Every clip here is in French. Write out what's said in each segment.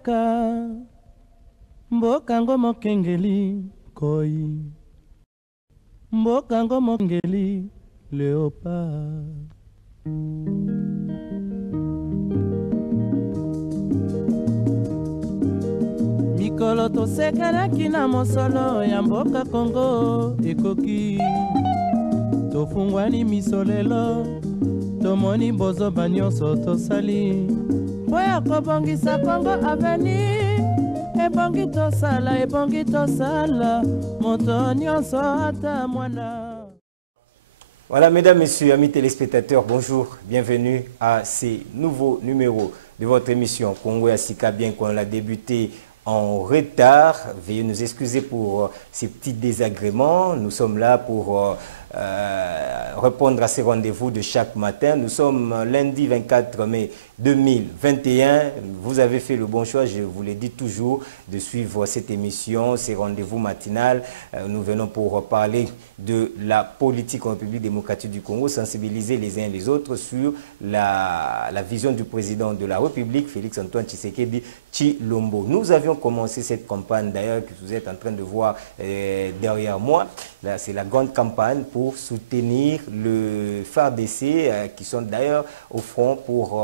mboka, mboka ngo mokengeli koi, mboka ngo mokengeli léopard. Mikolo tosekelaki na mosolo ya mboka Kongo ekoki, tofungwani misolelo, tomoni bozoba nyonso tosali mpo ya kobongisa Kongo aveni. Ebongi tosala moto nyonso ata mwana. Voilà, mesdames, messieurs, amis téléspectateurs, bonjour, bienvenue à ces nouveaux numéros de votre émission Congo ya Sika, bien qu'on l'a débuté en retard. Veuillez nous excuser pour ces petits désagréments. Nous sommes là pour répondre à ces rendez-vous de chaque matin. Nous sommes lundi 24 mai 2021. Vous avez fait le bon choix, je vous l'ai dit toujours, de suivre cette émission, ces rendez-vous matinales. Nous venons pour parler de la politique en République démocratique du Congo, sensibiliser les uns et les autres sur la vision du président de la République, Félix-Antoine Tshisekedi Tshilombo. Nous avions commencé cette campagne, d'ailleurs, que vous êtes en train de voir derrière moi. C'est la grande campagne pour soutenir le FARDC, qui sont d'ailleurs au front pour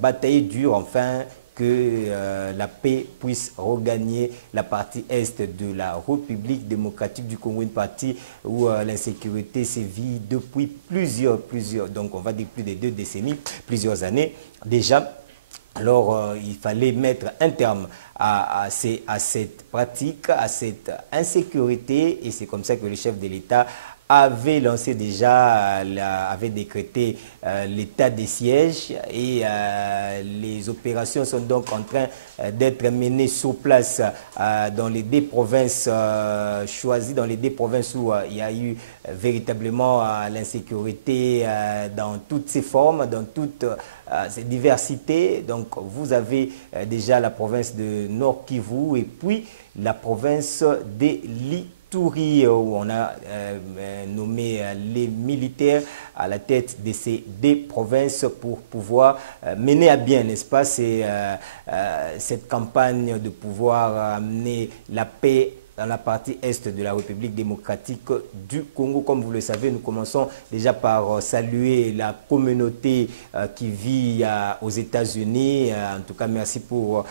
batailler dur, enfin, que la paix puisse regagner la partie est de la République démocratique du Congo, une partie où l'insécurité sévit depuis plusieurs, donc on va dire plus de 2 décennies, plusieurs années déjà. Alors il fallait mettre un terme à cette pratique, à cette insécurité, et c'est comme ça que le chef de l'État avait lancé déjà, avait décrété l'état des sièges, et les opérations sont donc en train d'être menées sur place dans les 2 provinces choisies, dans les 2 provinces où il y a eu véritablement l'insécurité dans toutes ses formes, dans toutes ses diversités. Donc vous avez déjà la province de Nord Kivu et puis la province des Ituri, où on a nommé les militaires à la tête de ces 2 provinces pour pouvoir mener à bien, n'est-ce pas, cette campagne de pouvoir amener la paix dans la partie est de la République démocratique du Congo. Comme vous le savez, nous commençons déjà par saluer la communauté qui vit aux États-Unis. En tout cas, merci pour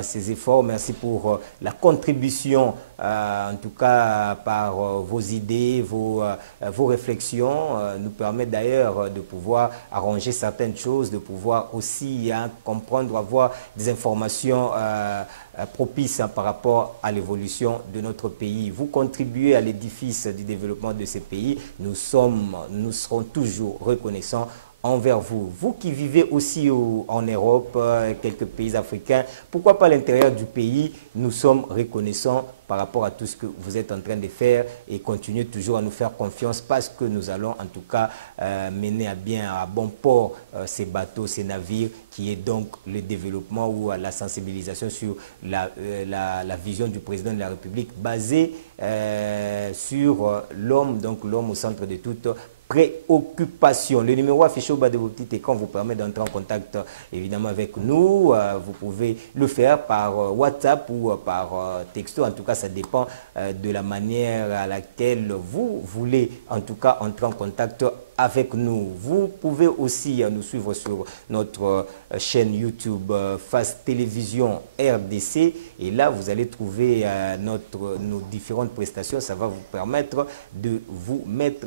ces efforts, merci pour la contribution, en tout cas par vos idées, vos réflexions, nous permettent d'ailleurs de pouvoir arranger certaines choses, de pouvoir aussi comprendre, avoir des informations propices par rapport à l'évolution de notre pays. Vous contribuez à l'édifice du développement de ces pays. Nous serons toujours reconnaissants envers vous. Vous qui vivez aussi en Europe, quelques pays africains, pourquoi pas à l'intérieur du pays, nous sommes reconnaissants par rapport à tout ce que vous êtes en train de faire, et continuez toujours à nous faire confiance, parce que nous allons en tout cas mener à bien, à bon port ces bateaux, ces navires, qui est donc le développement ou la sensibilisation sur la vision du président de la République basée sur l'homme, donc l'homme au centre de toute préoccupation. Le numéro affiché au bas de vos petits écrans vous permet d'entrer en contact évidemment avec nous. Vous pouvez le faire par WhatsApp ou par texto. En tout cas, ça dépend de la manière à laquelle vous voulez en tout cas entrer en contact avec nous. Vous pouvez aussi nous suivre sur notre chaîne YouTube Face Télévision RDC, et là vous allez trouver nos différentes prestations. Ça va vous permettre de vous mettre,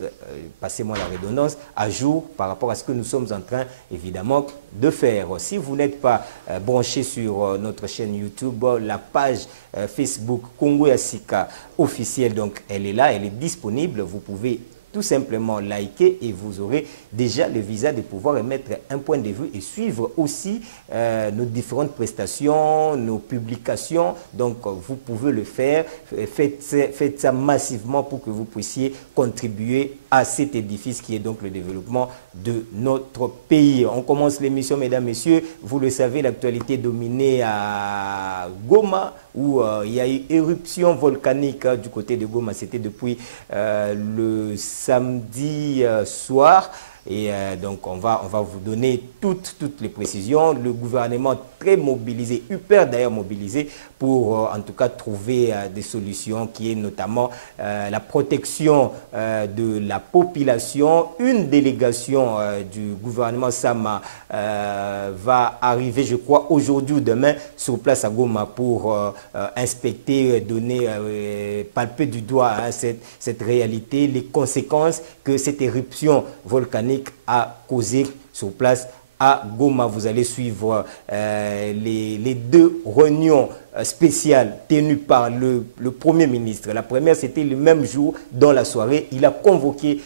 passez-moi la redondance, à jour par rapport à ce que nous sommes en train évidemment de faire. Si vous n'êtes pas branché sur notre chaîne YouTube, la page Facebook Congo ya Sika officielle, donc elle est là, elle est disponible. Vous pouvez tout simplement liker et vous aurez déjà le visa de pouvoir émettre un point de vue et suivre aussi nos différentes prestations, nos publications. Donc vous pouvez le faire, faites ça massivement pour que vous puissiez contribuer à cet édifice qui est donc le développement de notre pays. On commence l'émission, mesdames, messieurs. Vous le savez, l'actualité est dominée à Goma, où il y a eu éruption volcanique du côté de Goma. C'était depuis le samedi soir. Et donc, on va vous donner toutes les précisions. Le gouvernement très mobilisé, hyper d'ailleurs mobilisé, pour en tout cas trouver des solutions qui est notamment la protection de la population. Une délégation du gouvernement Sama va arriver, je crois, aujourd'hui ou demain sur place à Goma pour inspecter, donner, palper du doigt cette réalité, les conséquences que cette éruption volcanique a causées sur place à Goma. Vous allez suivre les deux réunions spéciales tenues par le Premier ministre. La première, c'était le même jour, dans la soirée. Il a convoqué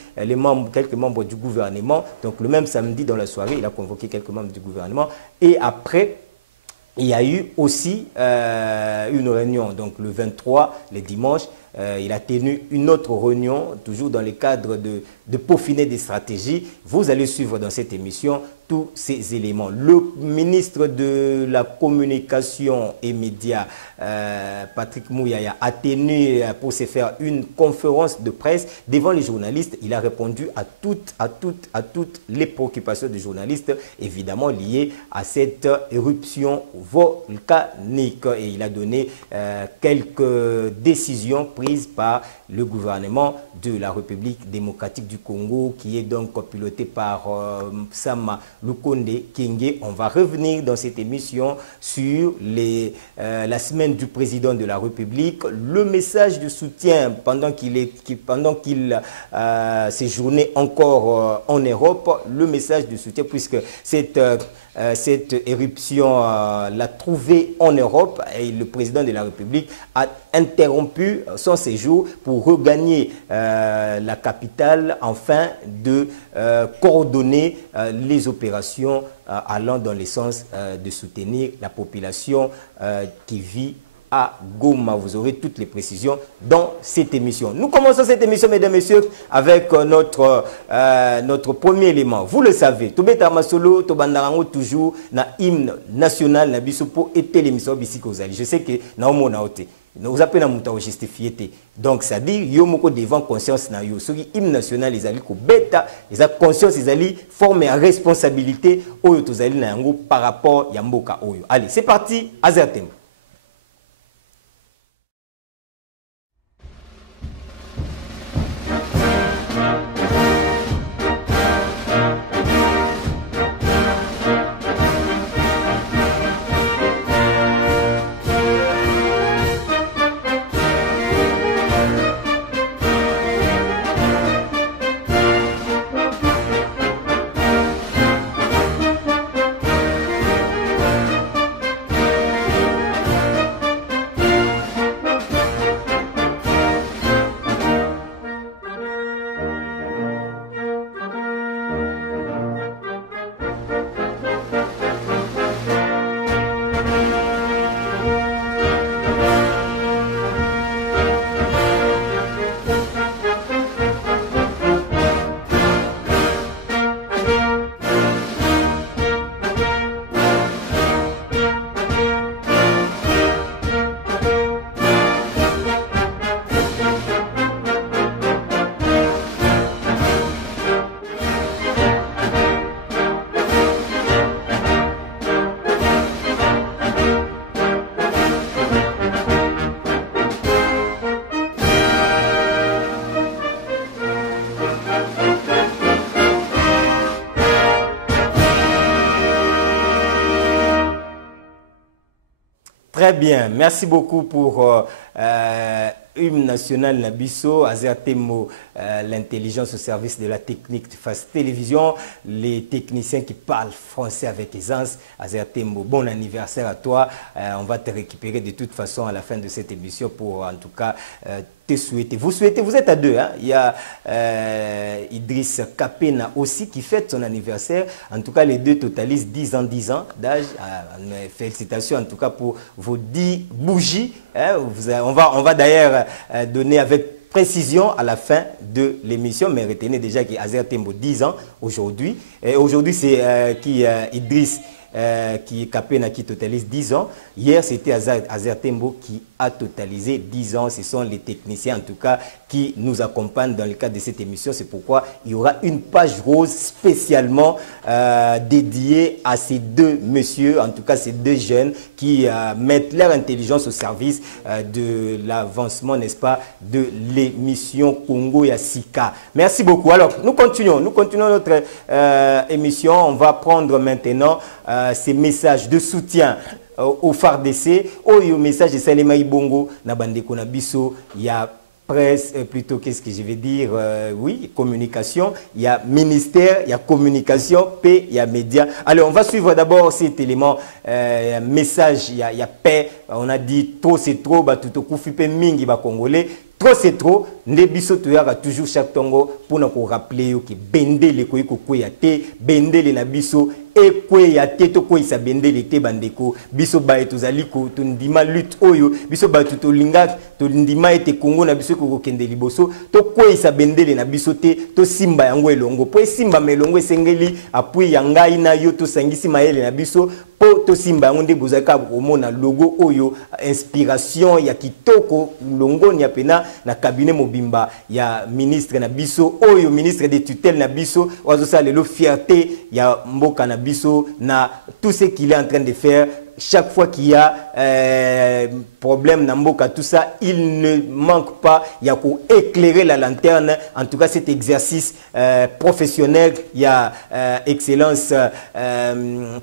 quelques membres du gouvernement. Donc le même samedi, dans la soirée, il a convoqué quelques membres du gouvernement. Et après, il y a eu aussi une réunion, donc le 23, le dimanche. Il a tenu une autre réunion, toujours dans le cadre de peaufiner des stratégies. Vous allez suivre dans cette émission tous ces éléments. Le ministre de la Communication et Médias, Patrick Mouyaya, a tenu pour se faire une conférence de presse devant les journalistes. Il a répondu à toutes les préoccupations des journalistes, évidemment liées à cette éruption volcanique. Et il a donné quelques décisions prises par le gouvernement de la République démocratique du Congo, qui est donc piloté par Sama Lukonde Kyenge. On va revenir dans cette émission sur la semaine du président de la République, le message de soutien pendant qu'il séjournait encore en Europe, le message de soutien puisque cette éruption l'a trouvé en Europe et le président de la République a interrompu son séjour pour regagner la capitale afin de coordonner les opérations allant dans le sens de soutenir la population qui vit à Goma. Vous aurez toutes les précisions dans cette émission. Nous commençons cette émission, mesdames et messieurs, avec notre premier élément. Vous le savez, Tobeta Masolo, Tobandarango, toujours na hymne national, na bisopo et l'émission Bisikozali. Je sais que Naomo Naote. Nous appelons à justifier. Donc, ça dit, yo moko devant conscience na yo. Ce hymne national, ils allaient ko bêta, ils ont conscience, ils allaient former en responsabilité oyo tozali na yango par rapport ya mboka oyo. Allez, c'est parti, Azertem. Très bien, merci beaucoup pour hymne national Nabiso, Azertemo, l'intelligence au service de la technique de face télévision, les techniciens qui parlent français avec aisance. Azertemo, bon anniversaire à toi. On va te récupérer de toute façon à la fin de cette émission pour en tout cas te souhaiter. Vous êtes à deux. Hein? Il y a Idriss Kapena aussi qui fête son anniversaire. En tout cas, les deux totalisent 10 ans d'âge. Félicitations en tout cas pour vos 10 bougies. Hein? On va d'ailleurs donner avec précision à la fin de l'émission, mais retenez déjà qu'Azertembo 10 ans aujourd'hui. Et aujourd'hui, c'est Idriss qui Kapena qui totalise 10 ans. Hier, c'était Azertembo qui a totalisé 10 ans. Ce sont les techniciens, en tout cas, qui nous accompagnent dans le cadre de cette émission. C'est pourquoi il y aura une page rose spécialement dédiée à ces deux messieurs, en tout cas ces deux jeunes qui mettent leur intelligence au service de l'avancement, n'est-ce pas, de l'émission Congo ya Sika. Merci beaucoup. Alors, nous continuons notre émission. On va prendre maintenant ces messages de soutien au FARDC. Au message de Salema Ibongo, na bandeko na biso, il y a presse, plutôt qu'est-ce que je vais dire, oui, communication, il y a ministère, il y a communication, paix, il y a médias. Alors, on va suivre d'abord cet élément, message, il y a paix, on a dit trop c'est trop, bah tout au coup, fipe mingi, bah congolais, trop c'est trop, Nebiso Toyara toujours chaque tongo pour nous rappeler que Bendele Koya te, Bendele Nabiso, et Koya te, to Koya sa Bendele te bandeko, Biso Bae Tozaliko, Tundima lutte Oyo, Biso Bae Tutolinga, Tundima ete Congo Nabiso Kende Liboso, to Koya sa Bendele Nabiso te, to Simba Yango Elongo, po Simba Melongo Sengeli, apui Yanga ina yo to Sangisi Maele Nabiso, po to Simba Yango Bozaka Omona logo Oyo, inspiration ya kitoko, longo Nyapena, na cabinet Mobimba, ya ministre na biso, Oyo ministre de tutelle na biso, ozo sa lelo fierté, ya Mboka na biso, na tout ce qu'il est en train de faire. Chaque fois qu'il y a problème dans Mboka, tout ça, il ne manque pas, il y a pour éclairer la lanterne. En tout cas, cet exercice professionnel, il y a excellence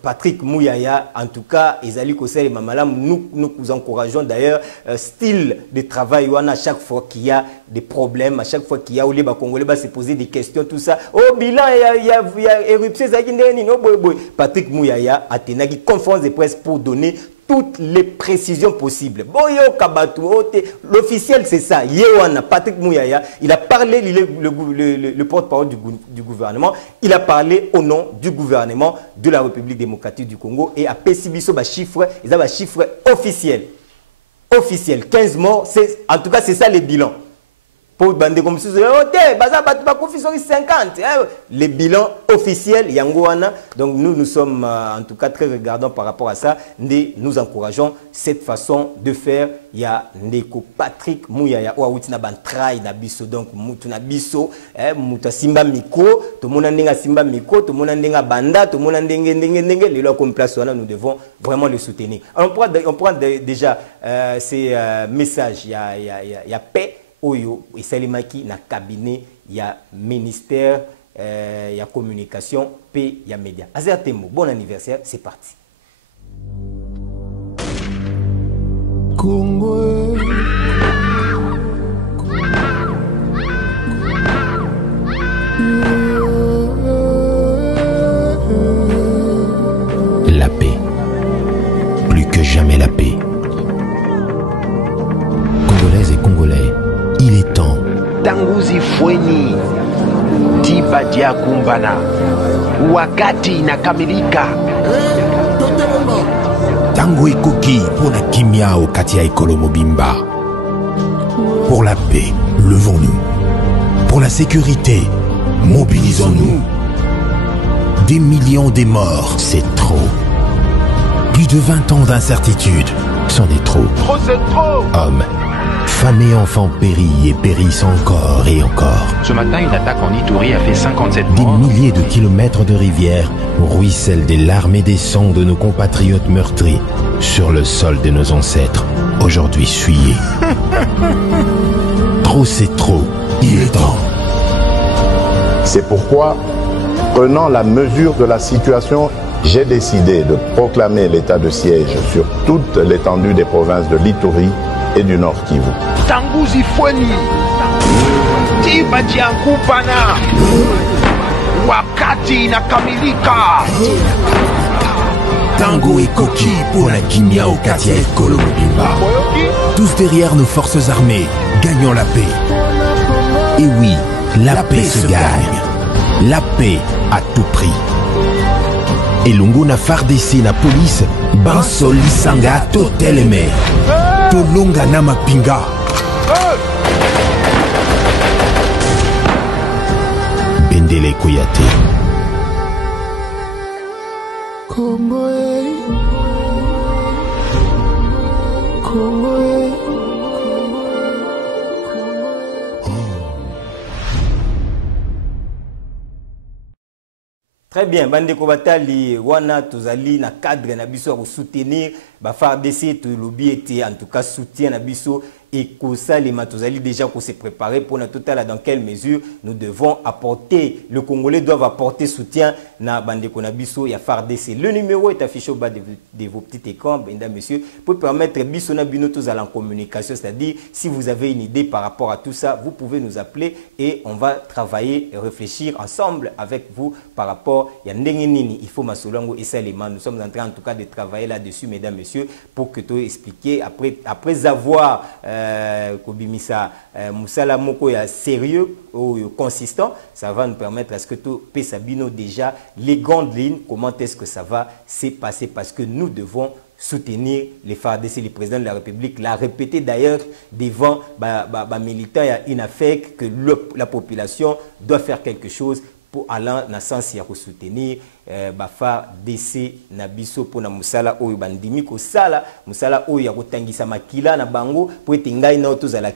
Patrick Mouyaya. En tout cas, Ezali Kosel et Mamalam, nous encourageons d'ailleurs style de travail où on a chaque fois qu'il y a des problèmes, à chaque fois qu'il y a où les Congolais se poser des questions, tout ça. Oh, bilan, il y a éruption, Patrick Mouyaya a tenu une conférence de presse pour donner toutes les précisions possibles. Boyo Kabatou, l'officiel c'est ça. Yewana, Patrick Mouyaya, il a parlé, le porte-parole du gouvernement, il a parlé au nom du gouvernement de la République démocratique du Congo et à Pessibiso, chiffre, ils ont un chiffre officiel. Officiel, 15 morts, en tout cas c'est ça le bilan. Pour bande comme ça, les bilans officiels, Yangoana. Donc nous sommes en tout cas très regardants par rapport à ça. Nous encourageons cette façon de faire. Il y a Neko Patrick Mouyaya, Ouaoutina Bantraï Nabiso, donc Moutuna Biso, Mouta Simba Miko, tout le monde a Simba Miko, tout le monde a Banda, tout le monde a les lois comme place, nous devons vraiment le soutenir. Alors, on prend déjà ces messages, il y a paix. Oyo et Salimaki na cabinet, il y a ministère, il y a communication, paix, il y a médias. Azertemo, bon anniversaire, c'est parti. Congo. La paix. Plus que jamais la paix. Congolaises et Congolais, il est temps. Tanguzi Fweni, Dibadia Kumbana, wakati inakamilika. Tango Ekoki pour la kimia au Katia Ekolo Mobimba. Pour la paix, levons-nous. Pour la sécurité, mobilisons-nous. Des millions de morts, c'est trop. Plus de 20 ans d'incertitude, c'en est trop. Trop c'est trop. Hommes, femmes et enfants périllent et périssent encore et encore. Ce matin, une attaque en Ituri a fait 57 morts. Des milliers de kilomètres de rivières ruissellent des larmes et des sangs de nos compatriotes meurtris sur le sol de nos ancêtres, aujourd'hui souillés. Trop c'est trop, il est temps. C'est pourquoi, prenant la mesure de la situation, j'ai décidé de proclamer l'état de siège sur toute l'étendue des provinces de l'Ituri et du Nord Kivu. Tanguzi Fweni, Dibadia Kumbana, wakati inakamilika. Tango et Koki pour la Kimia au Katia Ekolo Mobimba. Tous derrière nos forces armées, gagnons la paix. Et oui, la paix se gagne. La paix à tout prix. Et Lunguna FARDC na police, Bansol Lisanga Toteleme. Tolonga Nama Pinga. Bendele Koyate. Congo, Congo. Très bien, bandeko batali wana tozali na cadre na biso pour soutenir ba FARDC to lobby était en tout cas soutien na biso et que ça les matozali déjà qu'on s'est préparé pour notre total dans quelle mesure nous devons apporter, le Congolais doivent apporter soutien na bandeko na biso ya FARDC. Le numéro est affiché au bas de vos petits écrans, mesdames, messieurs, pour permettre biso na bino tous à en communication, c'est-à-dire si vous avez une idée par rapport à tout ça, vous pouvez nous appeler et on va travailler et réfléchir ensemble avec vous par rapport ya ndenge nini il faut masolongo et Salima. Nous sommes en train en tout cas de travailler là-dessus, mesdames, messieurs, pour que tu expliquiez après avoir Kobimisa Moussala Moko ya sérieux ou consistant, ça va nous permettre à ce que tu Pesabino déjà les grandes lignes, comment est-ce que ça va se passer, parce que nous devons soutenir les FARDC. Le président de la République l'a répété d'ailleurs devant militants et INAFEC que la population doit faire quelque chose pour aller dans le sens de soutenir FARDC na biso pour na musala oyo bandimi ko sala musala oyo ya kotangisa makila na bango pour etingai na tozala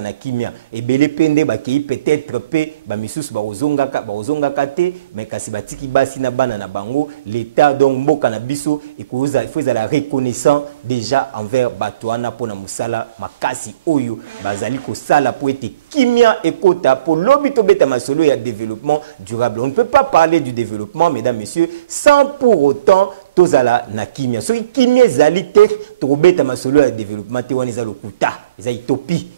na kimia ebele pende bakei peut-être pe ba misusu ba ozonga kate mais kasi batiki basi na bana na bango l'état donc mboka na biso il faut la reconnaissant déjà envers batwana pour na musala makasi oyo bazali ko sala pour ete kimia ekota pour lobito beta masolo ya développement durable. On ne peut pas parler du développement, mesdames, messieurs, sans pour autant tozala na kimia. So kimia zalité tobeta masolo ya développement te wana ezalo kuta, eza utopie.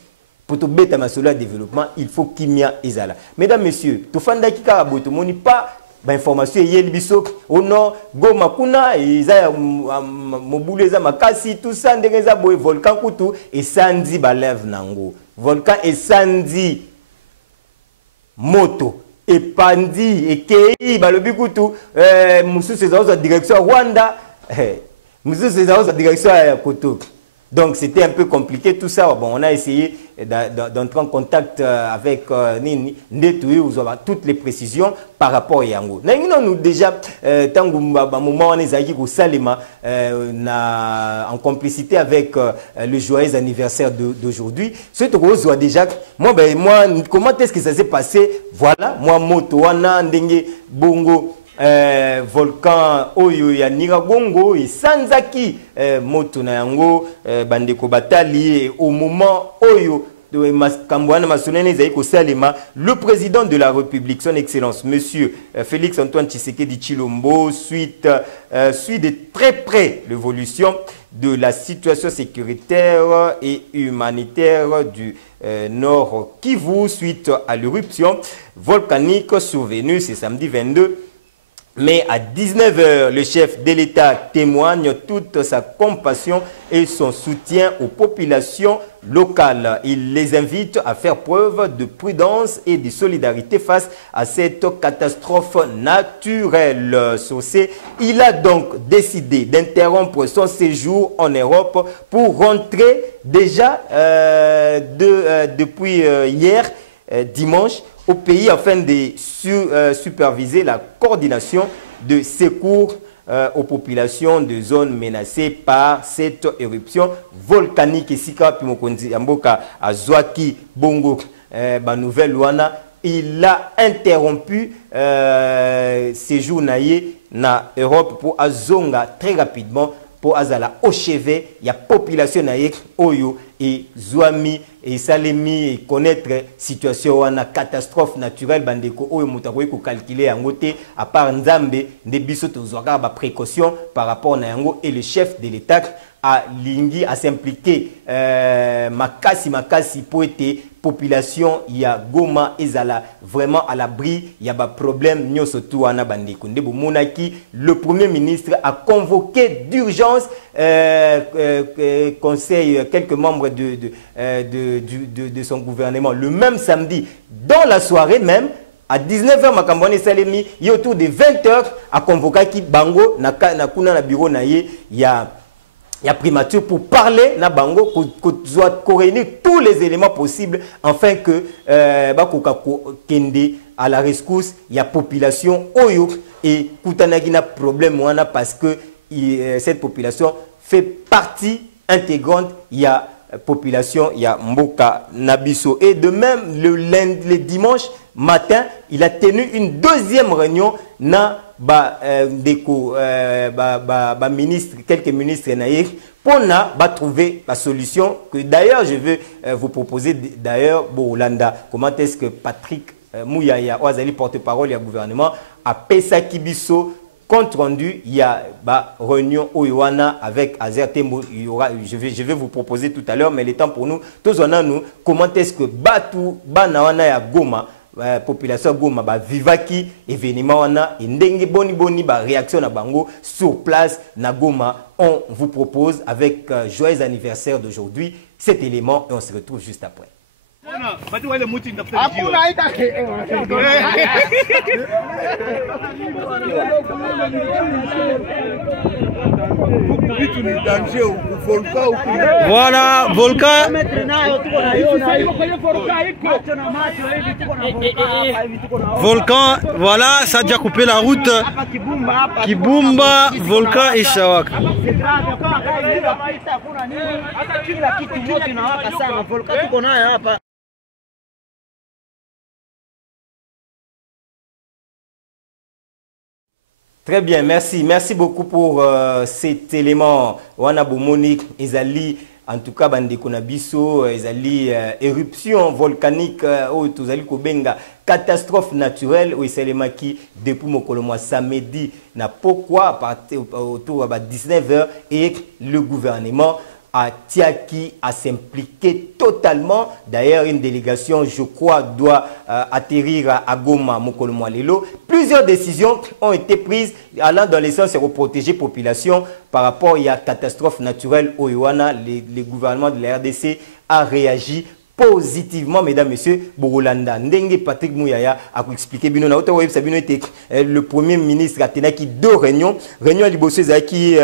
Pour tobeta masolo ya développement, il faut kimia ezala. Mesdames, messieurs, tofanda kika boto moni pas ba information yeli biso ono goma kuna eza mobulu eza makasi tout ça ndenge eza boye volcan kutu esandi ba lève nango. Volcan esandi moto epandi ekei balobi kutu mususu ezauza direction ya Rwanda mususu ezauza direction ya Koto. Donc c'était un peu compliqué tout ça. Bon, on a essayé d'entrer en contact avec Nini Ndetuyi où on a toutes les précisions par rapport à Yango. Nous déjà tant moment on est au Salima en complicité avec le joyeux anniversaire d'aujourd'hui. Ce que déjà moi comment est-ce que ça s'est passé? Voilà, moi moto wana ndenge bongo volcan oyo ya Niragongo et Sanzaki moto na yango bandeko batali au moment oyo le président de la République, son Excellence, Monsieur Félix Antoine Tshisekedi Tshilombo, suit de très près l'évolution de la situation sécuritaire et humanitaire du Nord Kivu suite à l'éruption volcanique survenue ce samedi 22. Mais à 19h, le chef de l'État témoigne toute sa compassion et son soutien aux populations locales. Il les invite à faire preuve de prudence et de solidarité face à cette catastrophe naturelle. Il a donc décidé d'interrompre son séjour en Europe pour rentrer déjà depuis hier, dimanche, au pays afin de superviser la coordination de secours aux populations de zones menacées par cette éruption volcanique. Il a interrompu séjour na Europe pour azonga très rapidement pour azala au chevet ya population na oyo et Zouami et Salemi et connaître situation wana catastrophe naturelle bandeko oyo mutakoyi ko calculer yango te à part Nzambe de biso tozwaka ba précaution par rapport na yango et le chef de l'État a lingi à s'impliquer makasi pour être population ya Goma ezala vraiment à l'abri ya ba problème nyoso tu wana bandeko ndebo monaki. Le premier ministre a convoqué d'urgence conseil quelques membres de son gouvernement le même samedi dans la soirée même à 19h Makambone Salemi y autour de 20h a convoqué ki bango na kuna na bureau na ye il y a primature pour parler na bango ko réunir tous les éléments possibles afin que bakoka kende à la rescousse il y a population oyo et kutanagi na problème wana parce que cette population fait partie intégrante il y a population il y a Mboka Nabiso et de même le dimanche matin il a tenu une deuxième réunion na ministre, quelques ministres pour trouver la solution que d'ailleurs je veux vous proposer d'ailleurs Bolanda. Comment est-ce que Patrick Mouyaya, Oazali porte-parole du gouvernement, a Pesa Kibiso compte rendu, il y a réunion au Yohana avec Azer Tembo. Je vais vous proposer tout à l'heure, mais le temps pour nous, tous on a nous, comment est-ce que Batu, Banawana ya Goma, population Goma, vivaki, événement wana, ndenge boni, réaction na bango sur place na Goma, on vous propose avec joyeux anniversaire d'aujourd'hui cet élément et on se retrouve juste après. Voilà, volcan. Volcan, voilà, ça a déjà coupé la route. Kibumba, volcan et Shawaka. Très bien, merci. Merci beaucoup pour cet élément. Wana Bomoni, Ezali, en tout cas, Bandeko Ezali, éruption volcanique, Tozali Kobenga, catastrophe naturelle, Esalemaki, depuis Mokolomoa samedi, n'a pourquoi, autour de 19h, et le gouvernement à Tiaki à s'impliquer totalement. D'ailleurs, une délégation, je crois, doit atterrir à Goma, Mokolomoa Lelo. Plusieurs décisions ont été prises allant dans le sens de protéger la population par rapport à la catastrophe naturelle au Yohana. Le gouvernement de la RDC a réagi positivement, mesdames, messieurs. Borolanda Ndenge Patrick Mouyaya a expliqué le premier ministre a tenu deux réunions. Réunion à Liboso Zaki,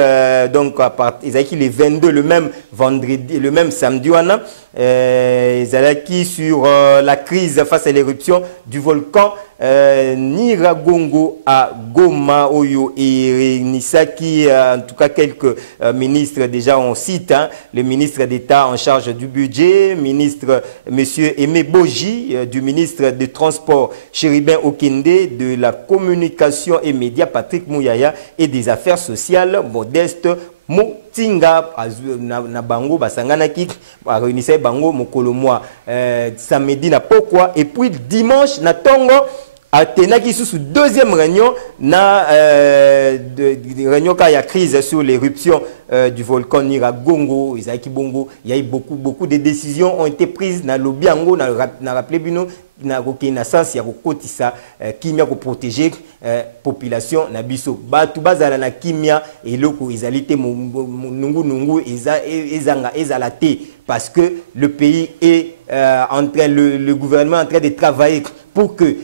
donc Zaki les 22, le même vendredi, le même samedi, Zaki sur la crise face à l'éruption du volcan Nyiragongo à Goma, Oyo et Nisaki. En tout cas, quelques ministres déjà on cite, le ministre d'État en charge du budget, ministre Monsieur Aimé Boji, du ministre des Transports Chéribin Okende, de la communication et médias Patrick Mouyaya et des affaires sociales Modeste Motinga na bango basangana ki réunissait bango mokolomoa samedi na pourquoi et puis dimanche na tongo atenaki sous deuxième réunion na réunion quand il y a crise sur l'éruption du volcan Nyiragongo, Isaki Bongo, il y a eu beaucoup de décisions ont été prises na lobiango na rappelé bino na kokina sens ya kokotisa kimia ko protéger population na biso batu bazala na kimia eloko ezalité nungu ezala te parce que le pays est en train le gouvernement est en train de travailler pour que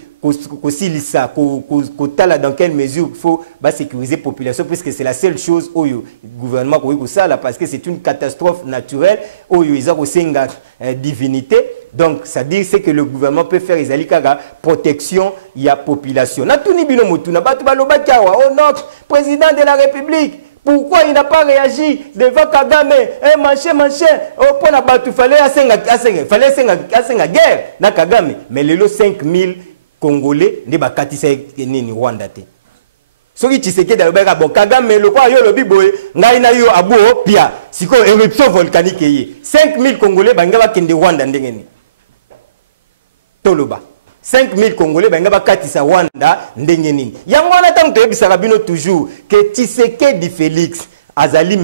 dans quelle mesure il faut sécuriser la population, puisque c'est la seule chose où le gouvernement parce que c'est une catastrophe naturelle où il y a une divinité. Donc, ça dit que le gouvernement peut faire la protection de la population. Oh notre président de la République, pourquoi il n'a pas réagi devant Kagame? Machin, oh, pour la il fallait guerre na Kagame. Mais les 5000 Congolais ne bakatisa nini Rwanda te. Soki Tshisekedi alobeka bon Kagame le kwa yo lobi boye ngai na yo abo pia siko éruption volcanique yi 5000 Congolais banga bakende Rwanda ndengeni. Toloba 5000 Congolais banga bakatisa Rwanda ndengeni. Yango na tango toyebisaka bino toujours que Tshisekedi Félix azali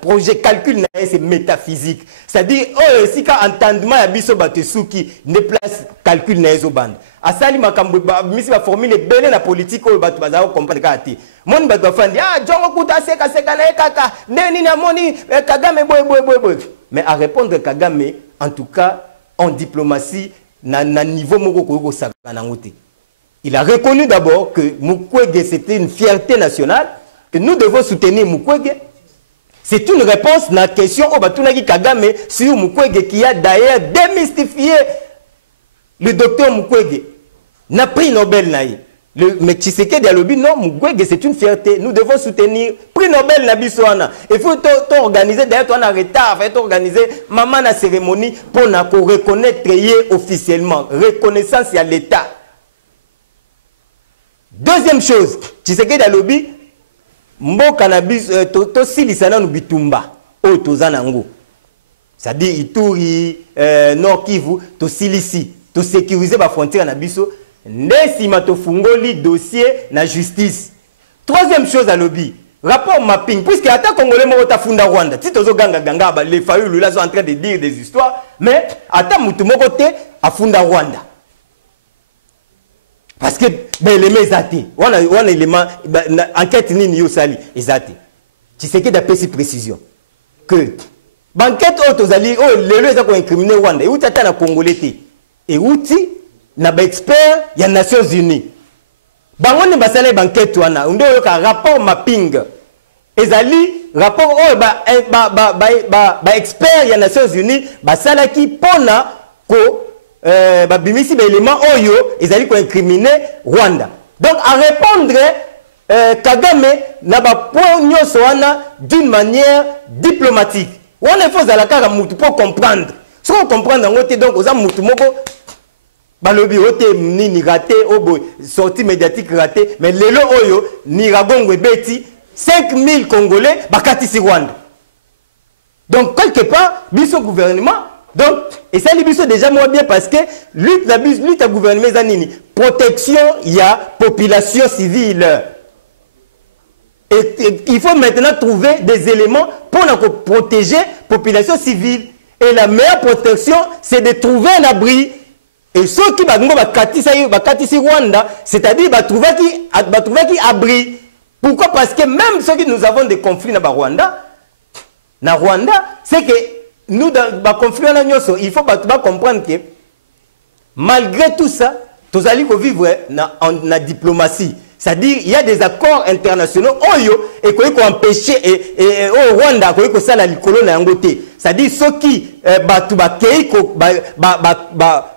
projet calcul na c'est métaphysique. C'est-à-dire oh si ka entendement ya biso batesuki ne place calcul na ezo bande. Asali makambo misi ba formule belé na politique o batu bazao comprendre kati. Mon batu afandi jongo kuta seka na ekaka neni na moni Kagame boy. Mais à répondre Kagame en tout cas en diplomatie na niveau moko ko sakana ngote. Il a reconnu d'abord que Mukwege c'était une fierté nationale que nous devons soutenir Mukwege. C'est une réponse à la question au Batunaki Kagame sur Mukwege qui a d'ailleurs démystifié le docteur Mukwege. N'a prix Nobel naïe. Mais Tshisekedi a lobby non, Mukwege c'est une fierté. Nous devons soutenir prix Nobel na biswana. Il faut organiser d'ailleurs on a retard, il faut organiser maman la cérémonie pour reconnaître officiellement reconnaissance à l'État. Deuxième chose, Tshisekedi alobi mboka na biso to silisana no bitumba o tozanango. C'est-à-dire Ituri, Nord Kivu, to silisi, to sécuriser ba frontière na biso, nesima to fungoli dossier na justice. Troisième chose alobi, rapport mapping, puisque ata Congolais moko ta funda Rwanda, si tozo ganga les Fayulu là sont en train de dire des histoires, mais ata mutu moko te a funda Rwanda. Parce que l'élément est athée. On a l'élément, enquête ni yosali est athée. Tu sais que d'après ces précisions, que l'enquête autosali, les gens qui ont incriminé Rwanda, et où tu as un Congolais, et où tu as un expert, il y a les Nations Unies. Bango ne basale l'enquête, on a un rapport mapping. Ezali, rapport, expert, il y a les Nations Unies, basala qui pona ko. Bimisi élément oyo ezali ko incriminer Rwanda. Donc à répondre Kagame na ba point nyonso wana d'une manière diplomatique. On est faut za la kaka mutu pour comprendre. Si on comprend ngote donc oza mutu moko balobi ote nini raté obo sortie médiatique raté mais lelo oyo ni ragongo beti 5000 Congolais bakati si Rwanda. Donc quelque part biso gouvernement. Donc, et ça les biso déjà moins bien parce que lutte à gouvernement zanini protection il y a population civile et il faut maintenant trouver des éléments pour protéger population civile et la meilleure protection c'est de trouver un abri et ceux qui bakati Rwanda c'est-à-dire trouver qui abri. Pourquoi? Parce que même ceux qui nous avons des conflits dans Rwanda c'est que nous, dans le conflit, il faut comprendre que malgré tout ça, nous allons vivre en diplomatie. C'est-à-dire il y a des accords internationaux et qui ont empêché au Rwanda qui ça la likolo na yangote. C'est-à-dire ceux qui batu bakeiko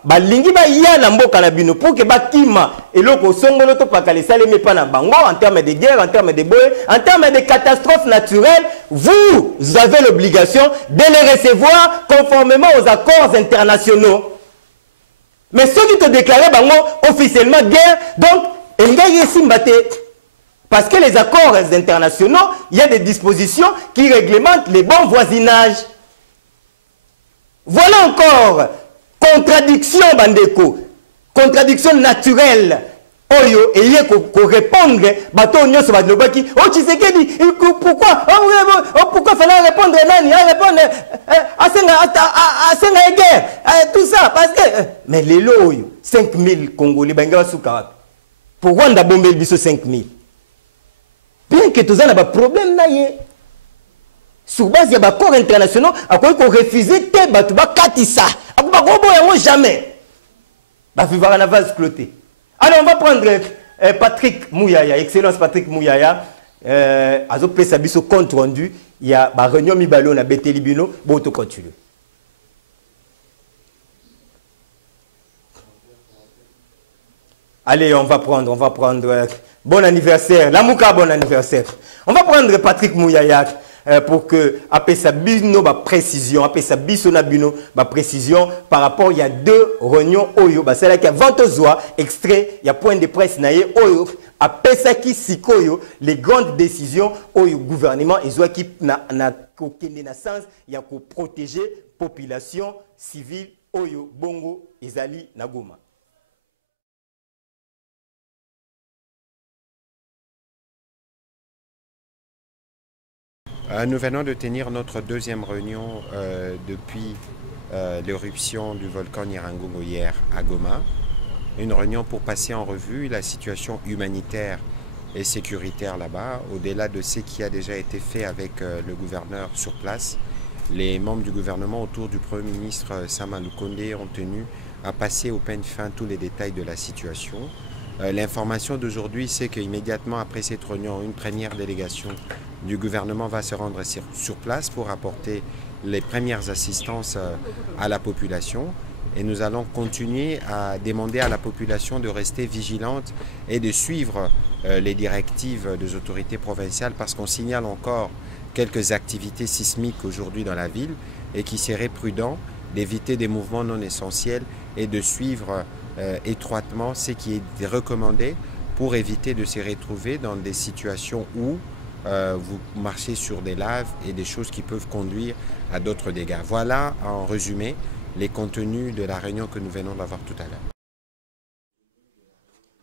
balingi ba ya na mboka na bino pour que bakima eloko songolo to pakale saleme pa na bango en termes de guerre, en termes de boye, en termes de catastrophes naturelles, vous avez l'obligation de les recevoir conformément aux accords internationaux. Mais ceux qui te déclarent bango officiellement guerre, donc parce que les accords internationaux, il y a des dispositions qui réglementent les bons voisinages. Voilà encore contradiction bandeko, contradiction naturelle. Oyo et y ko répondre bato nyonso ba lobaki oh Tshisekedi pourquoi fallait répondre nani répondre asenga guerre tout ça parce que mais les loyo 5000 Congolais banga suka pour Rwanda bomber biso 5000. Bien que tous un problème na ye. Sur base de accords internationaux, à quoi qu'on refuse te batu ba katisa. À quoi qu'on yango jamais. Ba vivre na vase cloté. Alors on va prendre Patrick Mouyaya, excellence Patrick Mouyaya. Azo pesa biso compte rendu, il y a ba réunion mibalo na Betelibino, bon to continue. Allez, on va prendre, bon anniversaire, Lamouka, bon anniversaire. On va prendre Patrick Mouyaya pour que, après sa bino, précision, après sa bisonabino, précision, par rapport, il y a 2 réunions, oyo, c'est là qu'il y a 20 extrait, il y a point de presse, naïe, oyo, après ça qui sikoyo, les grandes décisions, oyo, gouvernement, et soit qui n'a aucune naissance, il y a pour protéger population civile, oyo, bongo, ezali, nagoma. Nous venons de tenir notre 2e réunion depuis l'éruption du volcan Nyiragongo hier à Goma. Une réunion pour passer en revue la situation humanitaire et sécuritaire là-bas, au-delà de ce qui a déjà été fait avec le gouverneur sur place. Les membres du gouvernement autour du Premier ministre Sama Lukonde ont tenu à passer au peigne fin tous les détails de la situation. L'information d'aujourd'hui, c'est qu'immédiatement après cette réunion, une première délégation du gouvernement va se rendre sur place pour apporter les premières assistances à la population. Et nous allons continuer à demander à la population de rester vigilante et de suivre les directives des autorités provinciales parce qu'on signale encore quelques activités sismiques aujourd'hui dans la ville et qu'il serait prudent d'éviter des mouvements non essentiels et de suivre étroitement ce qui est recommandé pour éviter de se retrouver dans des situations où vous marchez sur des laves et des choses qui peuvent conduire à d'autres dégâts. Voilà en résumé les contenus de la réunion que nous venons d'avoir tout à l'heure.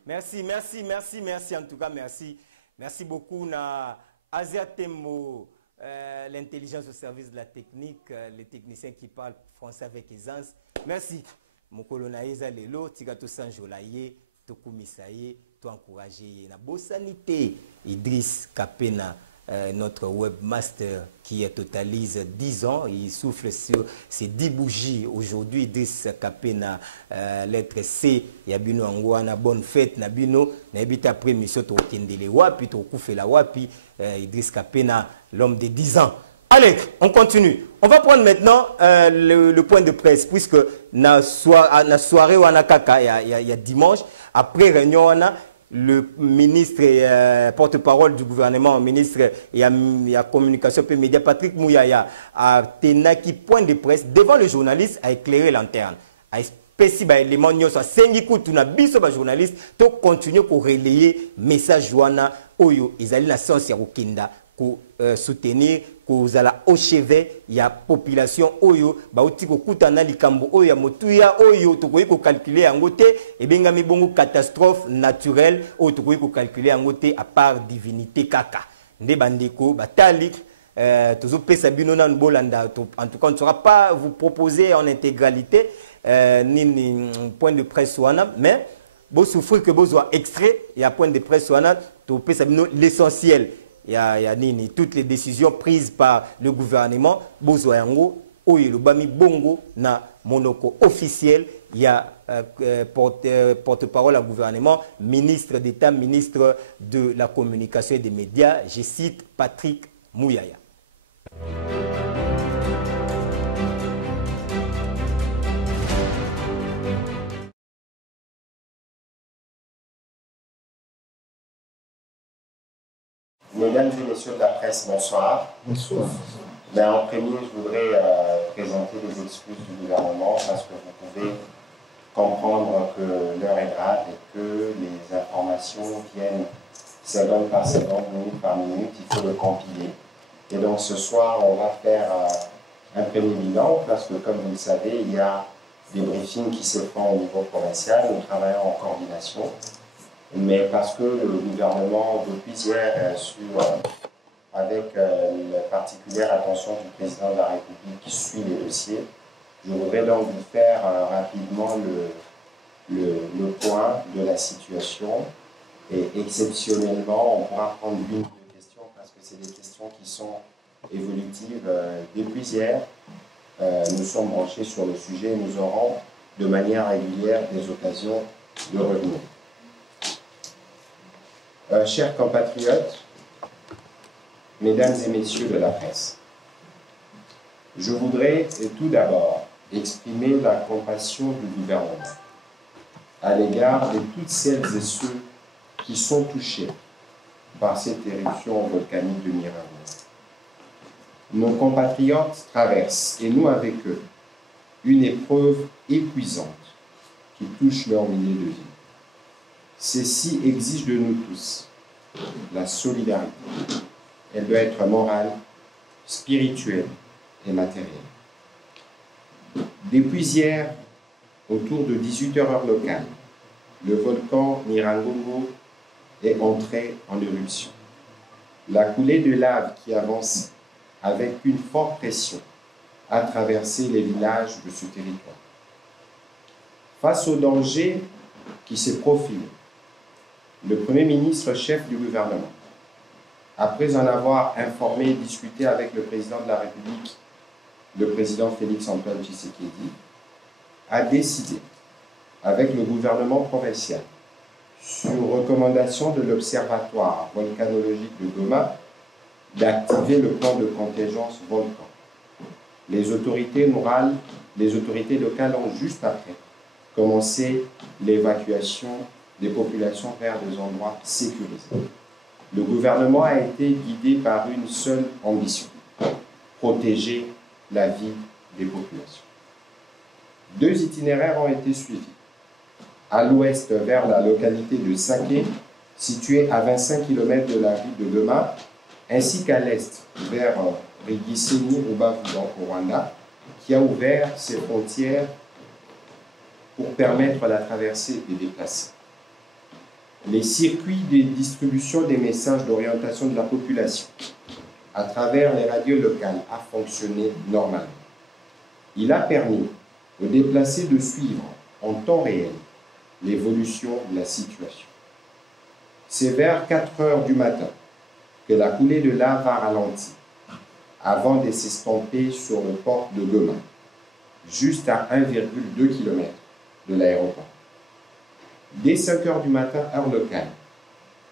Merci, merci, merci, merci en tout cas, merci. Merci beaucoup na Asia Tembo, l'intelligence au service de la technique, les techniciens qui parlent français avec aisance. Merci. Mon colonnaïsa lelo, Tigato Sanjolaye, Tokumisaye, to encourager na bossanité. Idriss Kapena, notre webmaster qui totalise 10 ans, il souffle sur ses 10 bougies. Aujourd'hui, Idriss Kapena, lettre C, Yabino Angwana, bonne fête, Nabino, Nabita après mission to Kendele Wapi, to Koufela Wapi, Idriss Kapena, l'homme de 10 ans. Allez, on continue. On va prendre maintenant le point de presse, puisque na soirée Wanakaka, il y a dimanche, après réunion, le ministre et porte-parole du gouvernement, ministre et la communication et médias, Patrick Mouyaya, a tenu point de presse devant le journaliste à éclairer lanterne. A spécifié les éléments, nous avons 5 coups, nous avons journaliste, to continuer à relayer message joana, oyo, ils allaient la science ya Rukinda, pour soutenir, pour ala au chevet, il y a population oyo, ba uti ko kutana likambo oyo ya motuya oyo, to ko calculer en côté, et bien ngami bongo catastrophe naturelle, oyo to ko calculer en côté à part divinité kaka. Nde bandeko batalik, toujours pesa bino na bolanda, en tout cas on ne saura pas vous proposer en intégralité ni point de presse wana, mais vous souffrez que vous soyez extrait, il y a point de presse wana, to pesa bino l'essentiel. Il y a toutes les décisions prises par le gouvernement. Bozoyango, Oyelobami Bongo, na monoko officiel. Il y a porte-parole au gouvernement, ministre d'État, ministre de la communication et des médias. Je cite Patrick Mouyaya. Mesdames et messieurs de la presse, bonsoir. Bonsoir. En premier, je voudrais présenter les excuses du gouvernement parce que vous pouvez comprendre que l'heure est grave et que les informations viennent seconde par seconde, minute par minute, il faut le compiler. Et donc ce soir, on va faire un premier bilan parce que comme vous le savez, il y a des briefings qui se font au niveau provincial, nous travaillons en coordination. Mais parce que le gouvernement, depuis hier, avec la particulière attention du président de la République qui suit les dossiers, je voudrais donc vous faire rapidement le point de la situation. Et exceptionnellement, on pourra prendre une ou deux questions parce que c'est des questions qui sont évolutives. Depuis hier, nous sommes branchés sur le sujet et nous aurons de manière régulière des occasions de revenir. Chers compatriotes, mesdames et messieurs de la presse, je voudrais tout d'abord exprimer la compassion du gouvernement à l'égard de toutes celles et ceux qui sont touchés par cette éruption volcanique de Nyiragongo. Nos compatriotes traversent, et nous avec eux, une épreuve épuisante qui touche leur milieu de vie. Ceci exige de nous tous la solidarité. Elle doit être morale, spirituelle et matérielle. Depuis hier, autour de 18h heure locale, le volcan Nyiragongo est entré en éruption. La coulée de lave qui avance avec une forte pression a traversé les villages de ce territoire. Face au danger qui se profile, le Premier ministre, chef du gouvernement, après en avoir informé et discuté avec le président de la République, le président Félix-Antoine Tshisekedi, a décidé, avec le gouvernement provincial, sur recommandation de l'Observatoire volcanologique de Goma, d'activer le plan de contingence volcan. Les autorités locales ont juste après commencé l'évacuation des populations vers des endroits sécurisés. Le gouvernement a été guidé par une seule ambition, protéger la vie des populations. 2 itinéraires ont été suivis. À l'ouest vers la localité de Saké située à 25 km de la ville de Goma, ainsi qu'à l'est, vers Rigisenyi, au Rwanda, qui a ouvert ses frontières pour permettre la traversée des déplacés. Les circuits de distribution des messages d'orientation de la population à travers les radios locales a fonctionné normalement. Il a permis aux déplacés de suivre en temps réel l'évolution de la situation. C'est vers 4 heures du matin que la coulée de lave a ralenti avant de s'estomper sur le port de Goma, juste à 1,2 km de l'aéroport. Dès 5 heures du matin, heure locale,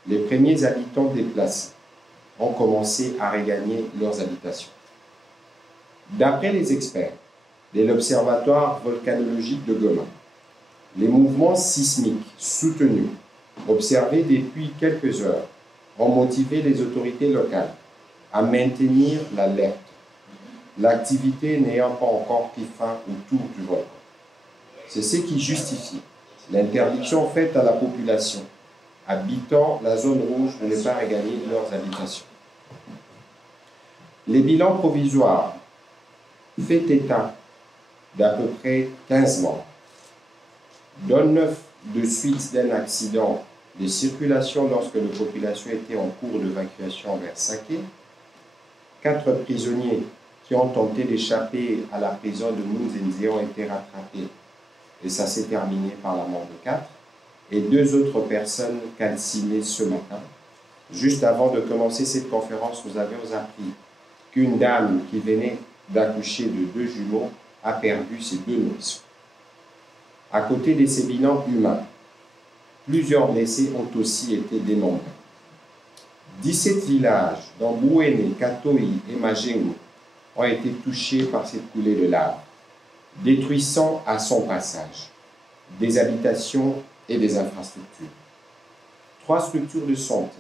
les premiers habitants déplacés ont commencé à regagner leurs habitations. D'après les experts de l'Observatoire volcanologique de Goma, les mouvements sismiques soutenus observés depuis quelques heures ont motivé les autorités locales à maintenir l'alerte, l'activité n'ayant pas encore pris fin autour du volcan. C'est ce qui justifie l'interdiction faite à la population habitant la zone rouge de ne pas regagner leurs habitations. Les bilans provisoires fait état d'à peu près 15 morts, dont 9 de suite d'un accident de circulation lorsque la population était en cours d'évacuation vers Saké, 4 prisonniers qui ont tenté d'échapper à la prison de Munzenze ont été rattrapés et ça s'est terminé par la mort de 4, et 2 autres personnes calcinées ce matin. Juste avant de commencer cette conférence, nous avions appris qu'une dame qui venait d'accoucher de 2 jumeaux a perdu ses 2 nourrissons. À côté de ces bilans humains, plusieurs blessés ont aussi été dénombrés. 17 villages, dont Bouéné, Katoi et Majengo, ont été touchés par cette coulée de lave, détruisant à son passage des habitations et des infrastructures. 3 structures de santé,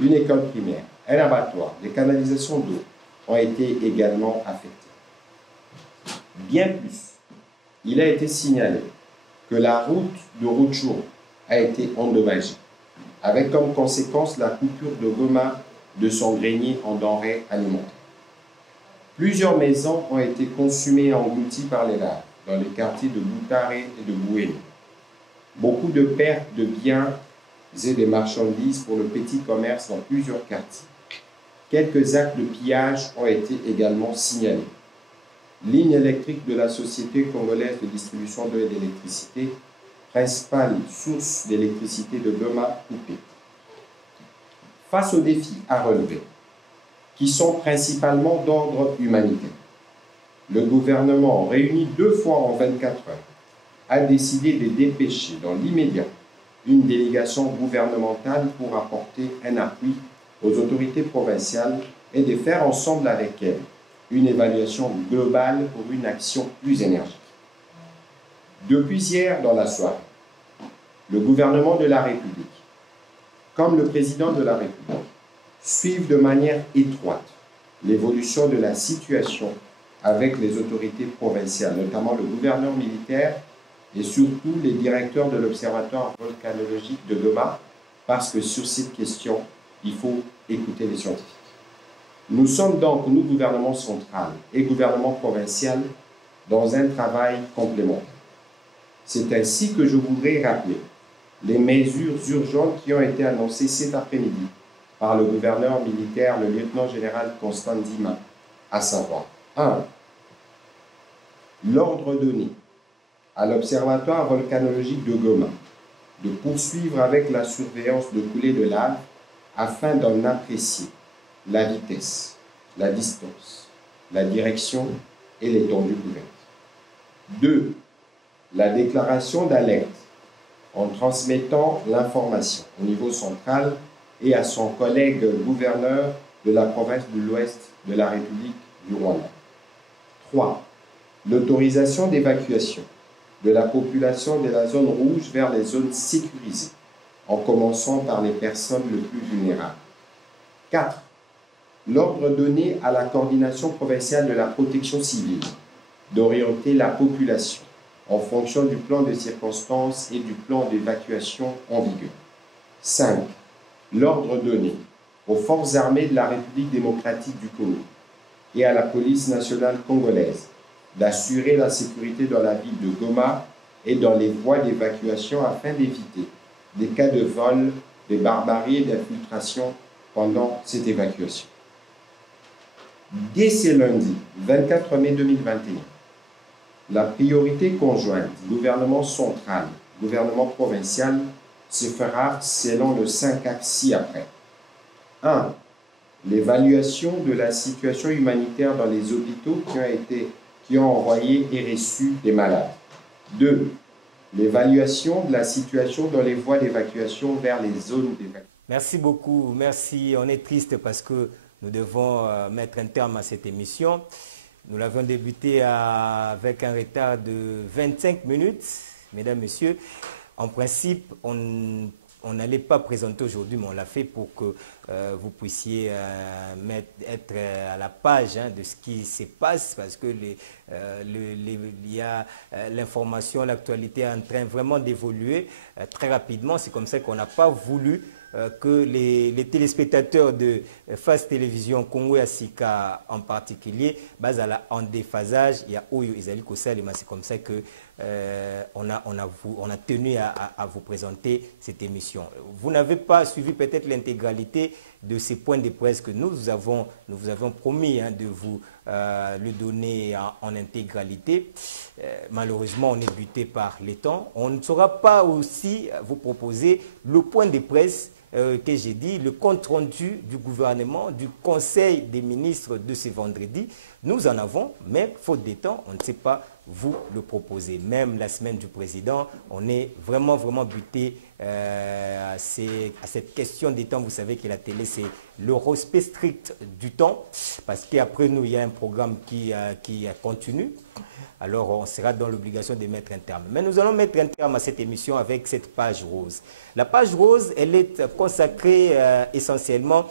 une école primaire, un abattoir, des canalisations d'eau ont été également affectées. Bien plus, il a été signalé que la route de Rutshuru a été endommagée, avec comme conséquence la coupure de Goma de son grenier en denrées alimentaires. Plusieurs maisons ont été consumées et englouties par les laves dans les quartiers de Boutare et de Bouéné. Beaucoup de pertes de biens et de marchandises pour le petit commerce dans plusieurs quartiers. Quelques actes de pillage ont été également signalés. Ligne électrique de la Société congolaise de distribution d'eau et d'électricité, principale source d'électricité de Goma, coupée. Face aux défis à relever, qui sont principalement d'ordre humanitaire, le gouvernement, réuni 2 fois en 24 heures, a décidé de dépêcher dans l'immédiat une délégation gouvernementale pour apporter un appui aux autorités provinciales et de faire ensemble avec elles une évaluation globale pour une action plus énergique. Depuis hier dans la soirée, le gouvernement de la République, comme le président de la République, suivent de manière étroite l'évolution de la situation avec les autorités provinciales, notamment le gouverneur militaire et surtout les directeurs de l'Observatoire volcanologique de Goma, parce que sur cette question, il faut écouter les scientifiques. Nous sommes donc, nous, gouvernement central et gouvernement provincial, dans un travail complémentaire. C'est ainsi que je voudrais rappeler les mesures urgentes qui ont été annoncées cet après-midi par le gouverneur militaire, le lieutenant-général Constant Ndima, à savoir 1. L'ordre donné à l'Observatoire volcanologique de Goma de poursuivre avec la surveillance de coulées de lave afin d'en apprécier la vitesse, la distance, la direction et l'étendue couverte. 2. La déclaration d'alerte en transmettant l'information au niveau central et à son collègue gouverneur de la province de l'Ouest de la République du Rwanda. 3. L'autorisation d'évacuation de la population de la zone rouge vers les zones sécurisées, en commençant par les personnes les plus vulnérables. 4. L'ordre donné à la coordination provinciale de la protection civile d'orienter la population en fonction du plan de circonstances et du plan d'évacuation en vigueur. 5. l'ordre donné aux forces armées de la République démocratique du Congo et à la police nationale congolaise d'assurer la sécurité dans la ville de Goma et dans les voies d'évacuation afin d'éviter des cas de vol, de barbarie et d'infiltration pendant cette évacuation. Dès ce lundi, 24 mai 2021, la priorité conjointe gouvernement central, gouvernement provincial se fera selon le 5 axes ci-après. 1. L'évaluation de la situation humanitaire dans les hôpitaux qui ont envoyé et reçu des malades. 2. L'évaluation de la situation dans les voies d'évacuation vers les zones d'évacuation. Merci beaucoup, merci. On est triste parce que nous devons mettre un terme à cette émission. Nous l'avons débuté avec un retard de 25 minutes, mesdames, messieurs. En principe, on n'allait pas présenter aujourd'hui, mais on l'a fait pour que vous puissiez être à la page de ce qui se passe, parce que il y a l'information, l'actualité est en train vraiment d'évoluer très rapidement. C'est comme ça qu'on n'a pas voulu que les téléspectateurs de Face Télévision Congo ya Sika en particulier, en déphasage, il y a Oyo Ezali Kosalema. C'est comme ça que on a tenu à vous présenter cette émission. Vous n'avez pas suivi peut-être l'intégralité de ces points de presse que nous vous avons promis de vous le donner en intégralité. Malheureusement, on est buté par les temps. On ne saura pas aussi vous proposer le point de presse que j'ai dit, le compte-rendu du gouvernement, du Conseil des ministres de ce vendredi. Nous en avons, mais faute de temps, on ne sait pas vous le proposer. Même la semaine du président, on est vraiment buté à cette question des temps. Vous savez que la télé, c'est le respect strict du temps, parce qu'après nous, il y a un programme qui continue. Alors, on sera dans l'obligation de mettre un terme. Mais nous allons mettre un terme à cette émission avec cette page rose. La page rose, elle est consacrée essentiellement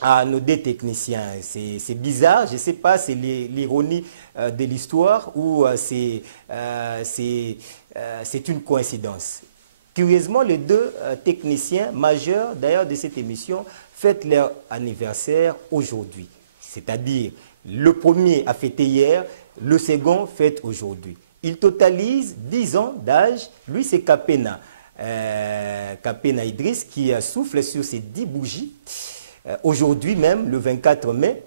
à nos deux techniciens. C'est bizarre, je ne sais pas, c'est l'ironie de l'histoire ou c'est une coïncidence. Curieusement, les deux techniciens majeurs, d'ailleurs, de cette émission, fêtent leur anniversaire aujourd'hui. C'est-à-dire, le premier a fêté hier, le second fête aujourd'hui. Il totalise 10 ans d'âge. Lui, c'est Kapena. Kapena Idriss qui souffle sur ses 10 bougies. Aujourd'hui même, le 24 mai,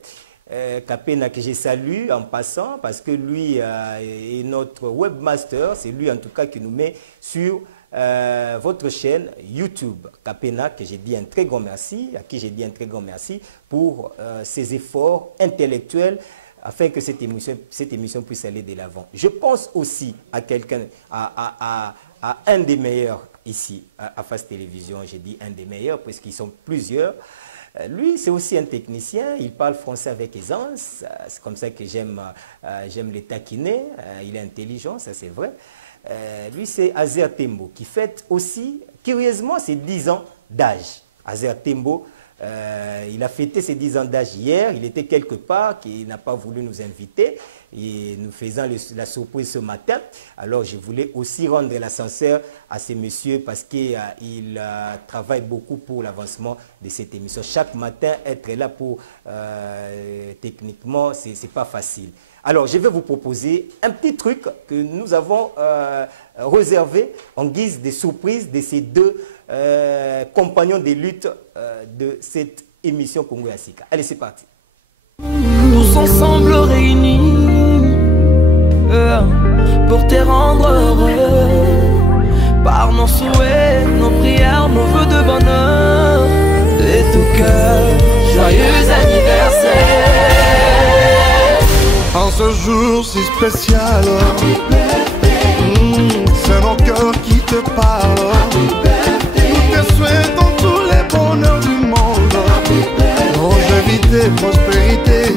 Kapena que je salue en passant parce que lui est notre webmaster. C'est lui en tout cas qui nous met sur votre chaîne YouTube. Kapena, que j'ai dit un très grand merci, à qui j'ai dit un très grand merci pour ses efforts intellectuels afin que cette émission puisse aller de l'avant. Je pense aussi à quelqu'un, à un des meilleurs ici, à Face Télévision. J'ai dit un des meilleurs, parce qu'ils sont plusieurs. Lui, c'est aussi un technicien. Il parle français avec aisance. C'est comme ça que j'aime les taquiner. Il est intelligent, ça c'est vrai. Lui, c'est Azer Tembo, qui fête aussi, curieusement, ses 10 ans d'âge. Azer Tembo, il a fêté ses 10 ans d'âge hier. Il était quelque part, qui n'a pas voulu nous inviter. Et nous faisons la surprise ce matin. Alors, je voulais aussi rendre l'ascenseur à ces messieurs parce qu'ils travaillent beaucoup pour l'avancement de cette émission. Chaque matin, être là pour, techniquement, ce n'est pas facile. Alors, je vais vous proposer un petit truc que nous avons réservé en guise de surprise de ces deux compagnons de lutte de cette émission Congo ya Sika. Allez, c'est parti. Tous ensemble réunis pour te rendre heureux par nos souhaits, nos prières, nos vœux de bonheur de tout cœur. Joyeux anniversaire. En ce jour si spécial, c'est mon cœur qui te parle. Nous te souhaitons tous les bonheurs du monde, longévité, prospérité.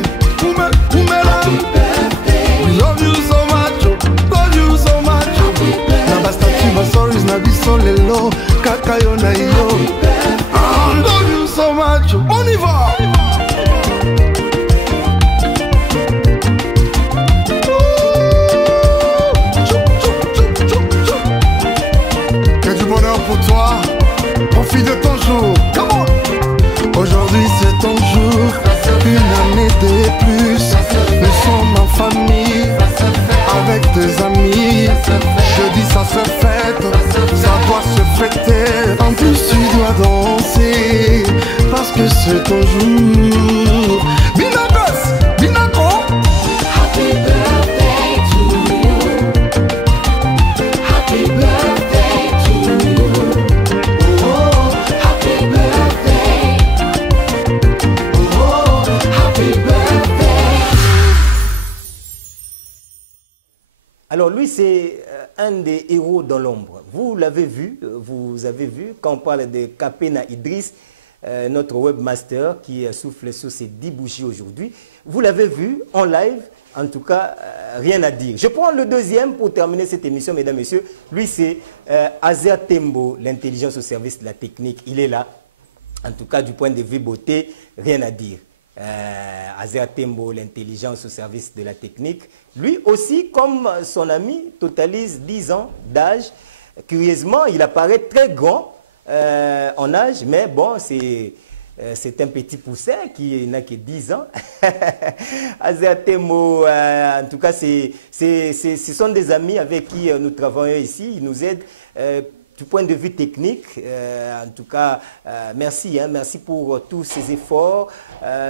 We love you so much, love you so much. Nabastati ma stories na biso lelo, kakayo na yo. I love you so much. On y va. Que du bonheur pour toi, Profite de ton jour. Aujourd'hui c'est ton jour. Une année de plus. Nous sommes en famille. Avec tes amis. Jeudi ça se fête. Ça doit se fêter. En plus tu dois danser. Parce que c'est ton jour. Binagos, Binago. Happy birthday to you. Happy birthday to you. Oh, happy birthday. Oh, happy birthday. Alors lui, c'est un des héros dans l'ombre. Vous l'avez vu, vous avez vu, quand on parle de Kapena Idriss, notre webmaster qui souffle sur ses 10 bougies aujourd'hui. Vous l'avez vu en live, en tout cas, rien à dire. Je prends le deuxième pour terminer cette émission, mesdames, messieurs. Lui, c'est Azer Tembo, l'intelligence au service de la technique. Il est là. En tout cas, du point de vue beauté, rien à dire. Azer Tembo, l'intelligence au service de la technique. Lui aussi, comme son ami, totalise 10 ans d'âge. Curieusement, il apparaît très grand en âge, mais bon, c'est un petit poussin qui n'a que 10 ans. Azer Tembo, en tout cas, ce sont des amis avec qui nous travaillons ici. Ils nous aident du point de vue technique. En tout cas, merci, merci pour tous ces efforts,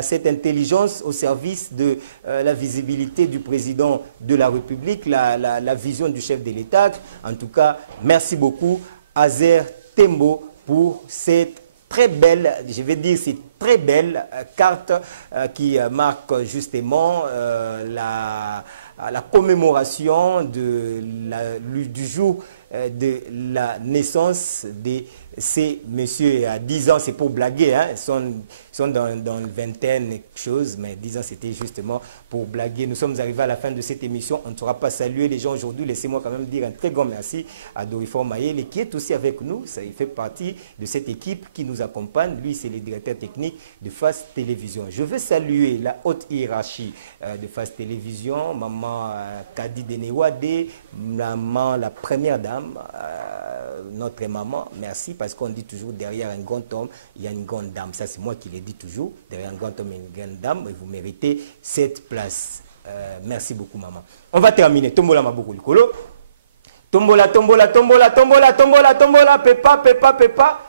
cette intelligence au service de la visibilité du président de la République, la vision du chef de l'État. En tout cas, merci beaucoup, Azer Tembo, pour cette très belle, je vais dire, c'est très belle carte qui marque justement la commémoration du jour de la naissance de ces messieurs. À 10 ans, c'est pour blaguer, hein. Ils sont dans une vingtaine de choses, mais 10 ans, c'était justement pour blaguer. Nous sommes arrivés à la fin de cette émission. On ne saura pas saluer les gens aujourd'hui. Laissez-moi quand même dire un très grand merci à Dorifor Mayele, qui est aussi avec nous. Il fait partie de cette équipe qui nous accompagne. Lui, c'est le directeur technique de FAS Télévision. Je veux saluer la haute hiérarchie de FAS Télévision, maman Kadi Denewade, maman la première dame, notre maman, merci, parce qu'on dit toujours derrière un grand homme, il y a une grande dame. Ça, c'est moi qui le dis toujours. Derrière un grand homme, il y a une grande dame, et vous méritez cette place. Merci beaucoup, maman. On va terminer. Tombola Maboko Likolo. Tombola, tombola, tombola, tombola, tombola, tombola, pepa, pepa, pepa.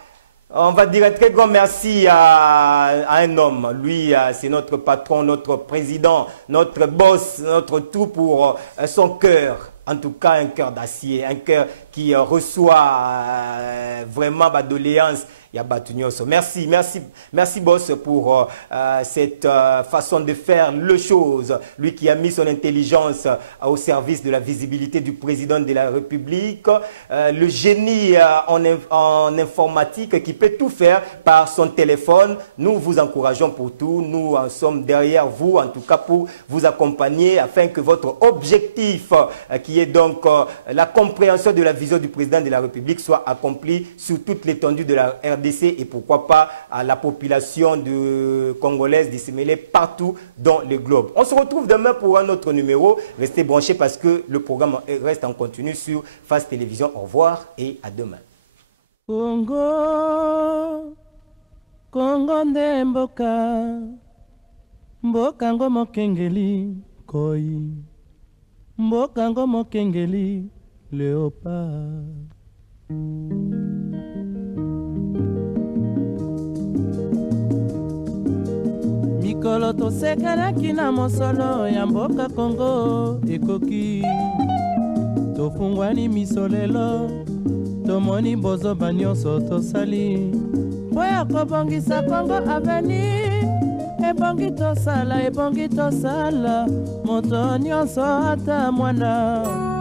On va dire un très grand merci à un homme. Lui, c'est notre patron, notre président, notre boss, notre tout pour son cœur. En tout cas, un cœur d'acier, un cœur qui reçoit vraiment ma doléance. Merci, merci, merci boss pour cette façon de faire les choses. Lui qui a mis son intelligence au service de la visibilité du président de la République. Le génie en informatique qui peut tout faire par son téléphone. Nous vous encourageons pour tout. Nous sommes derrière vous, en tout cas pour vous accompagner afin que votre objectif, qui est donc la compréhension de la vision du président de la République, soit accompli sur toute l'étendue de la RDC et pourquoi pas à la population congolaise disséminée partout dans le globe. On se retrouve demain pour un autre numéro. Restez branchés parce que le programme reste en continu sur FAS Télévision. Au revoir et à demain. Congo, Congo nde mboka, mboka ngo mokengeli koi, mboka ngo mokengeli léopard. Mikolo tosekanaki na mosolo ya mboka Congo ekoki, tofungwani misolelo, tomoni bozoba nyonso tosali mpo ya kobongisa Congo aveni. Ebongi tosala, moto nyonso ata mwana.